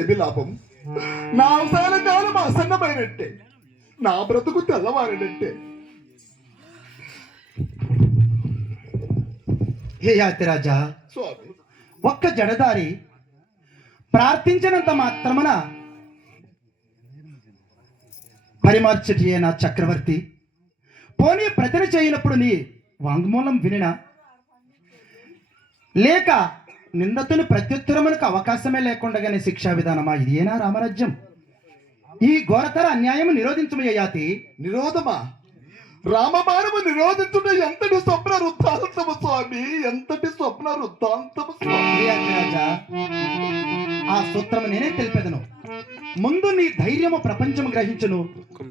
ఏమి లాభం? నా అవసరాల కాలం అసన్నమైనట్టే, నా బ్రతుకు తెల్లవారినట్టే. హే యాతిరాజా, స్వామి, ఒక్క జడదారి ప్రార్థించినంత మాత్రమున పరిమార్చటి నా చక్రవర్తి. పోనీ ప్రతిన చేయనప్పుడు నీ వాంగ్మూలం వినినా, లేక నిందతుని ప్రత్యుత్తరమునకు అవకాశమే లేకుండానే శిక్షా విధానమా? ఇదేనా రామరాజ్యం? ఈ ఘోరతర అన్యాయము నిరోధించము యయాతి. నిరోధమా? రామబాణము నిరోధించుట ఎంతటి స్వప్న వృత్తాంతము స్వామి, ఎంతటి స్వప్న వృత్తాంతము స్వామి. రాజా, ఆ సూత్రము నేనే తెలిపెదను. ముందు నీ ధైర్యము ప్రపంచము గ్రహించును,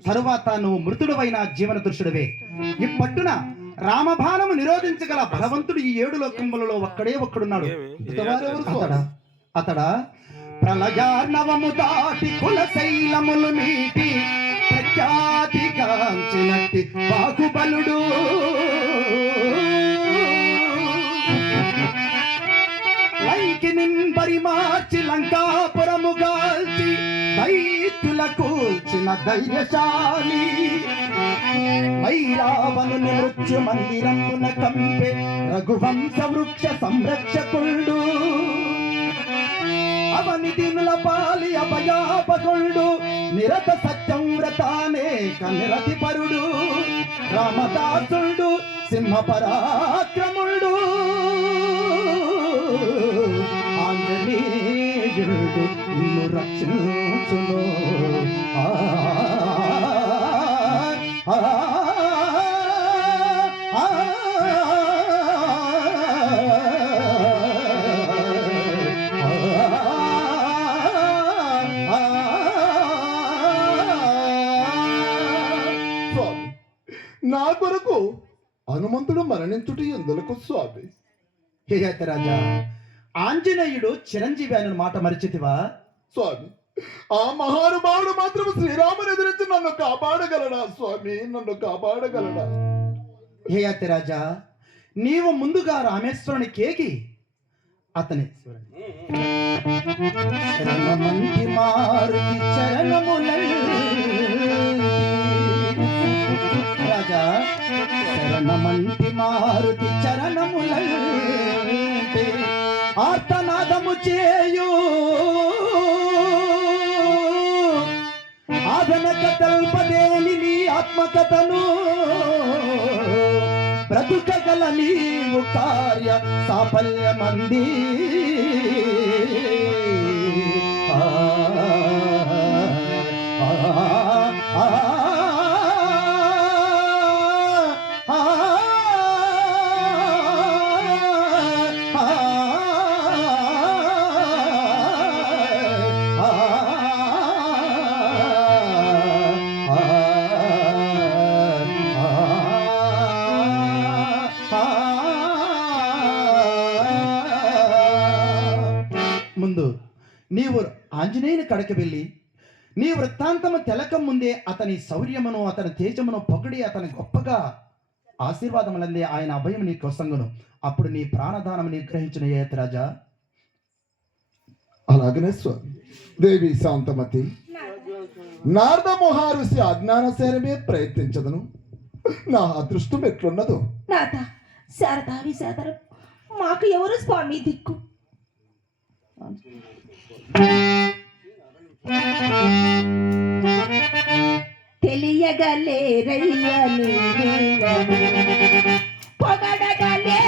తరువాత నువ్వు మృతుడువైన జీవన దృష్టుడివే. ఇప్పట్టున రామబాణము నిరోధించగల బలవంతుడు ఈ 7 లోకములలో ఒక్కడే ఒక్కడున్నాడు. అతడా ప్రళయార్ణవము దాటి కులశైలములు మీటి ప్రఖ్యాతిగాంచినట్టి బాహుబలుడు. లైకినింబరి మార్చి లంకాపురము గాల్చి దైత్యుల కూల్చిన ధైర్యశాలి. వైరావణుని మృత్యు మందిరమున కంపే రఘువంశ వృక్ష సంరక్షకుడు. అవని దినుల పాలి అభయాపకుడు, నిరత సత్యంవ్రతానేక నిరతి పరుడు. రామదాసుడు సింహ పరాక్రముడు, ఆంజనేయుడు నిన్ను రక్షించును. నా కొరకు హనుమంతుడు మరణించుట ఎందులకు స్వామి? హే రాజా, ఆంజనేయుడు చిరంజీవి అనే మాట మరిచితివా? స్వామి, ఆ మహానుభావుడు మాత్రం శ్రీరాముని ఎదురించి నన్ను కాపాడగలడా స్వామి? నన్ను కాపాడగలడా? హే రాజా, నీవు ముందుగా రామేశ్వరుని కేకి అతని శరణమంటి మారుతి రాజా, శరణమంటి మారుతి చరణములంటే ఆర్తనాదము చేయు ఆధనక తల్పదేని నీ ఆత్మకథను. బ్రతుకగల నీవు కార్య సాఫల్యమంది. ముందు నీవు ఆంజనేయుని కడకి వెళ్ళి నీ వృత్తాంతము తెలక ముందే అతని శౌర్యమును అతని తేజమును పొగిడి అతని గొప్పగా ఆశీర్వాదములందే ఆయన అభయం నీ కొసంగును. అప్పుడు నీ ప్రాణదానము నిగ్రహించిన రాజా. అలాగనే స్వామి. దేవి శాంతమతి, నారద మహర్షి అజ్ఞాన శరమే ప్రయత్నించదను. నా అదృష్టం ఎట్లున్నదో. నాథ, శారదా విశాదరం మాకు ఎవరు స్వామి దిక్కు? తెలియగలేరయ్యని పొగడగలేరయ్యని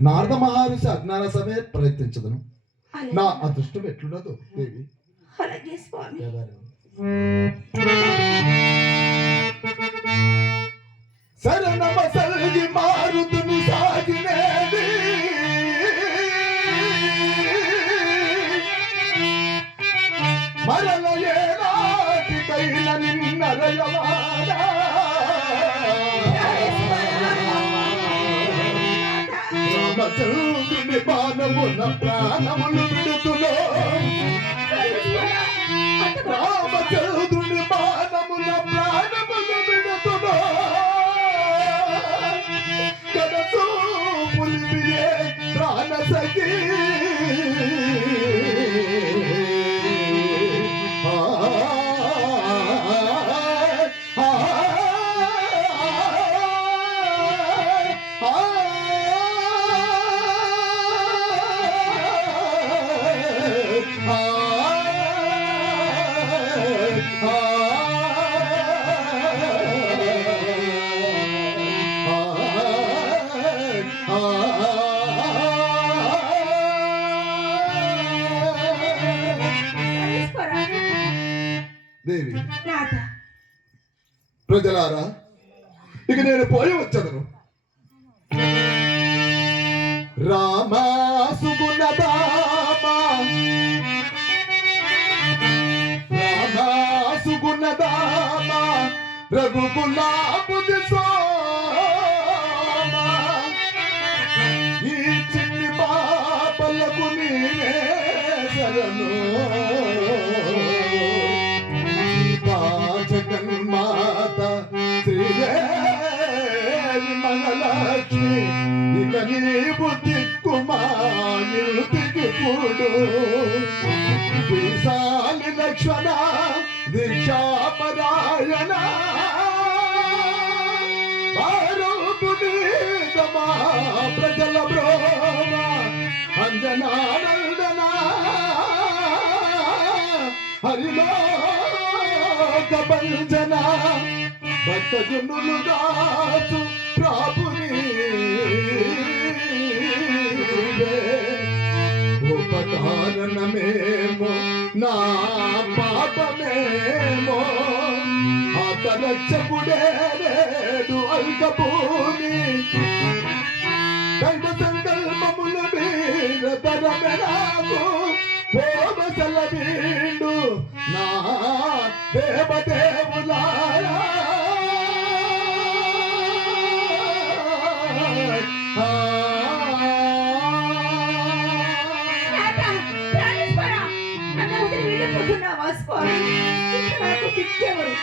నారద మహర్షి అజ్ఞాన సమే ప్రయత్నించదను అలాగే. నా అదృష్టం ఎట్లున్నదో దేవి. అలాగే స్వామి. శరణమ సల్గి మారుతుని సాగినేది మరల ఏనాటికైన నిన్నరయవాడా రామచంద్రుని బాణమున ప్రాణములు విడుతులో రామచంద్రుని బాణమున ప్రాణములు విడుతులో కనసు పులియే ప్రాణ సఖీ దేవి నాథ ప్రజలారా ఇక నేను పోయి వచ్చదను. రామా సుగుణదామా రామా సుగుణదామా రఘుకులాపుది సోమా ఈ చిన్ని పాపలకు నీవే శరణు జగన్మాత శ్రీదేవి మహాలక్ష్మి ఇక నీవు దిక్కుమాయుతికి పుడు విశాలి లక్ష్మణ దీక్షాపరాయణ భారపునీతమా ప్రజల బ్రోమ అంజనానందన హరిలో భంజన భక్తజనులు దాసు ప్రాపుని ఉపకారణమేమో నా పాపమేమో ఆతరక్షకుడే లేడు అల్కపూని దైవ సంకల్పముల మీద తరమెరాకు పోమసల వీడు నా దేవదేవులారా వెళ్ళిపోతున్నావా స్వామి? నాకు దిక్కెవరు?